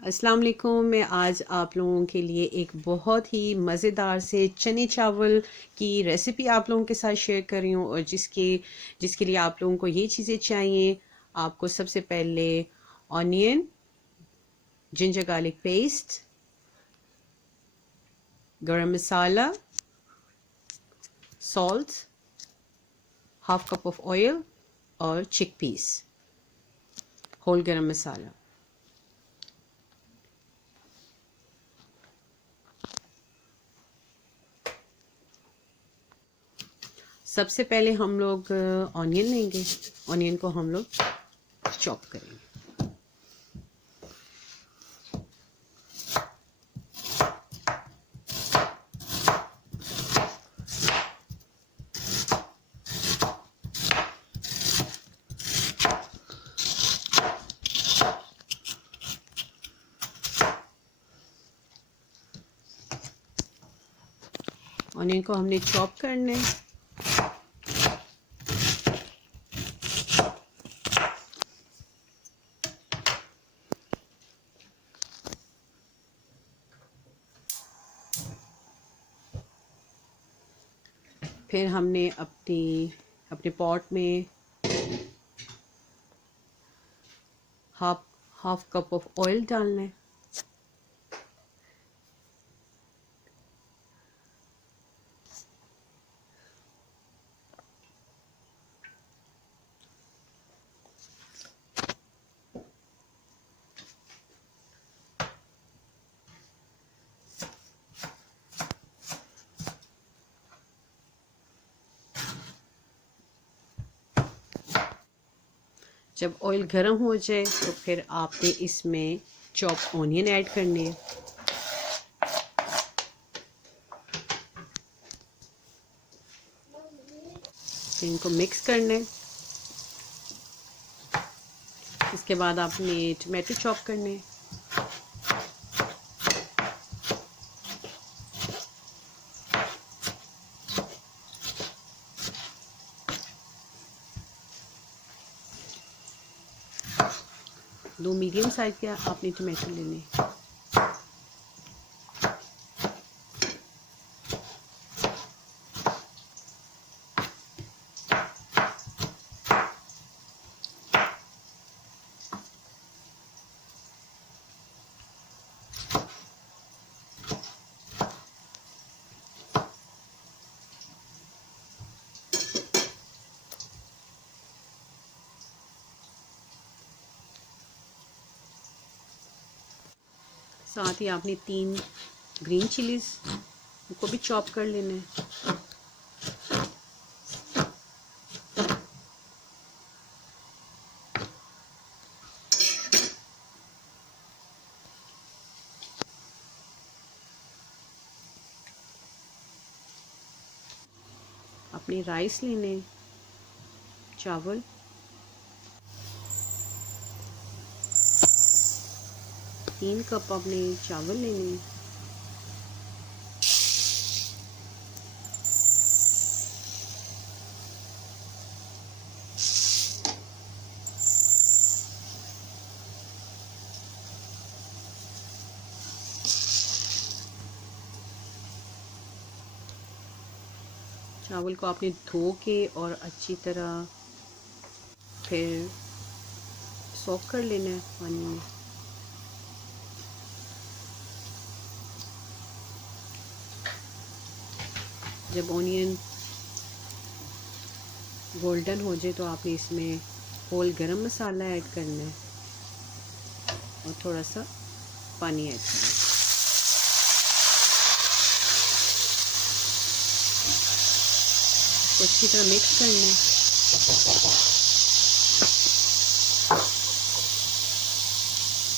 अस्सलाम वालेकुम। मैं आज आप लोगों के लिए एक बहुत ही मज़ेदार से चने चावल की रेसिपी आप लोगों के साथ शेयर कर रही हूँ और जिसके लिए आप लोगों को ये चीज़ें चाहिए। आपको सबसे पहले onion, ginger garlic paste, garam masala, salt, half cup of oil और चिकपीस, होल गरम मसाला। सबसे पहले हम लोग ऑनियन लेंगे। ऑनियन को हम लोग चॉप करेंगे। ऑनियन को हमने चॉप करना है। फिर हमने अपने पॉट में हाफ कप ऑफ ऑयल डालना है। जब ऑयल गर्म हो जाए तो फिर आपने इसमें चॉप ऑनियन ऐड करने हैं। फिर इनको मिक्स करना है। इसके बाद आपने टमाटो चॉप करने हैं। दो मीडियम साइज के आपने टमाटो लेने। साथ ही आपने 3 ग्रीन चिलीज को भी चॉप कर लेना है। अपने राइस लेने, चावल, तीन कप अपने चावल लेने। चावल को आपने धो के और अच्छी तरह फिर सोक कर लेना है पानी में। जब ऑनियन गोल्डन हो जाए तो आपने इसमें होल गरम मसाला ऐड करना है और थोड़ा सा पानी ऐड करना है। तो अच्छी तरह मिक्स करना है।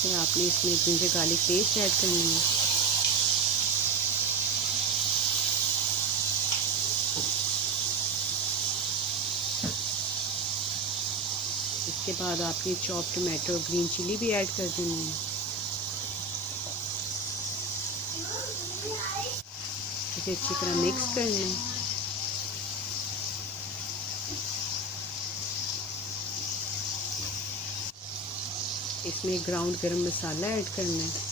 फिर आपने इसमें जिंजर गार्लिक पेस्ट ऐड करनी है। इसके बाद आपने चॉप टमाटो और ग्रीन चिली भी ऐड कर देनी है। इसे अच्छी तरह मिक्स करना है। इसमें ग्राउंड गरम मसाला ऐड करना है।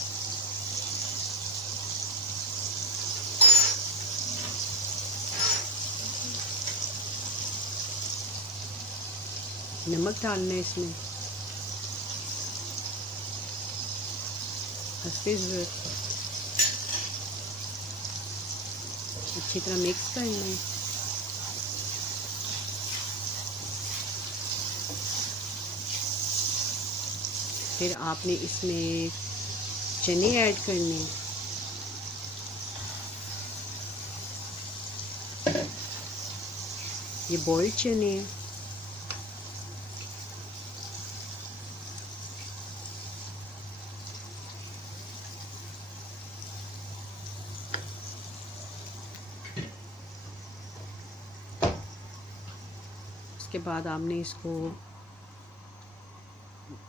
नमक डालना है इसमें हल्के ज़रूरत, अच्छी तरह मिक्स करना है। फिर आपने इसमें चने ऐड करने हैं। ये बॉइल्ड चने हैं। उसके बाद आपने इसको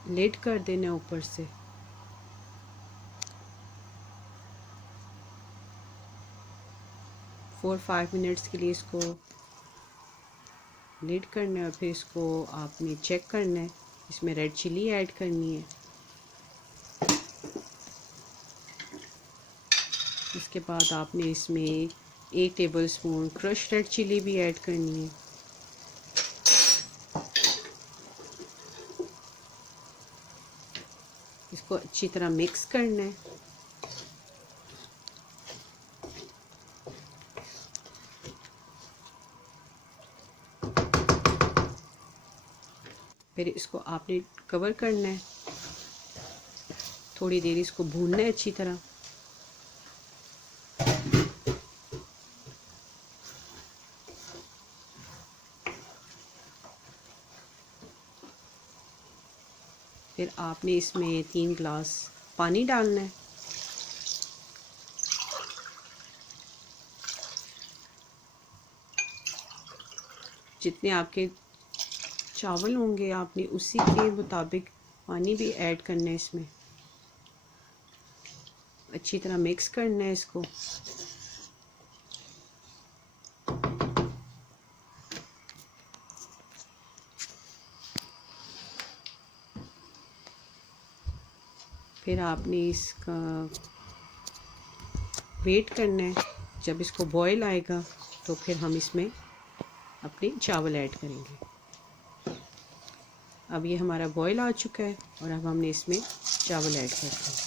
लिड कर देना ऊपर से। फोर 5 मिनट्स के लिए इसको लिड करना है और फिर इसको आपने चेक करना है। इसमें रेड चिली ऐड करनी है। इसके बाद आपने इसमें 1 टेबलस्पून क्रश रेड चिली भी ऐड करनी है। इसको अच्छी तरह मिक्स करना है। फिर इसको आपने कवर करना है, थोड़ी देर इसको भूनना है अच्छी तरह। फिर आपने इसमें 3 ग्लास पानी डालना है। जितने आपके चावल होंगे आपने उसी के मुताबिक पानी भी ऐड करना है इसमें। अच्छी तरह मिक्स करना है इसको। फिर आपने इसका वेट करना है। जब इसको बॉईल आएगा तो फिर हम इसमें अपने चावल ऐड करेंगे। अब ये हमारा बॉईल आ चुका है और अब हमने इसमें चावल ऐड कर दिए।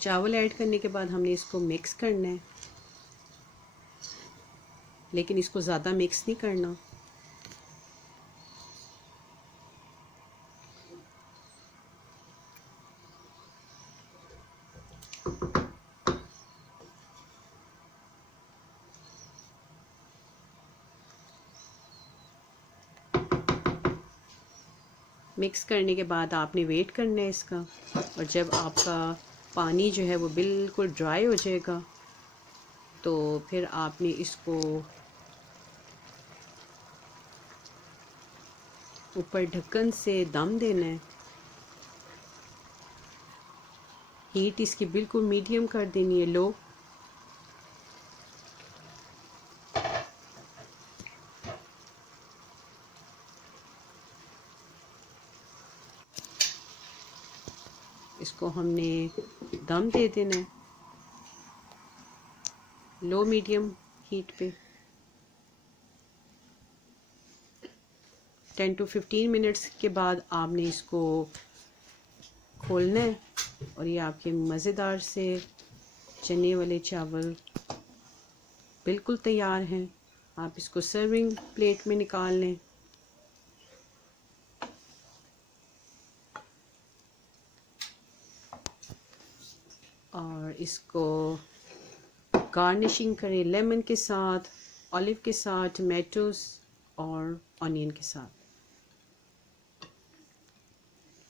चावल ऐड करने के बाद हमने इसको मिक्स करना है, लेकिन इसको ज़्यादा मिक्स नहीं करना। मिक्स करने के बाद आपने वेट करना है इसका, और जब आपका पानी जो है वो बिल्कुल ड्राई हो जाएगा तो फिर आपने इसको ऊपर ढक्कन से दम देना है। हीट इसकी बिल्कुल मीडियम कर देनी है, लो। इसको हमने दम दे देना है लो मीडियम हीट पे। 10 to 15 मिनट्स के बाद आपने इसको खोलना है और ये आपके मज़ेदार से चने वाले चावल बिल्कुल तैयार हैं। आप इसको सर्विंग प्लेट में निकाल लें। और इसको गार्निशिंग करें लेमन के साथ, ऑलिव के साथ, टमेटोस और ऑनियन के साथ।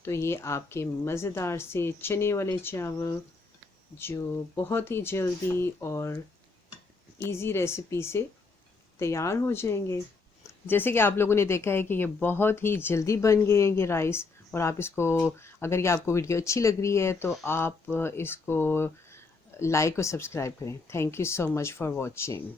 तो ये आपके मज़ेदार से चने वाले चावल जो बहुत ही जल्दी और इजी रेसिपी से तैयार हो जाएंगे। जैसे कि आप लोगों ने देखा है कि ये बहुत ही जल्दी बन गए हैं ये राइस। और आप इसको, अगर ये आपको वीडियो अच्छी लग रही है तो आप इसको लाइक और सब्सक्राइब करें। Thank you so much for watching.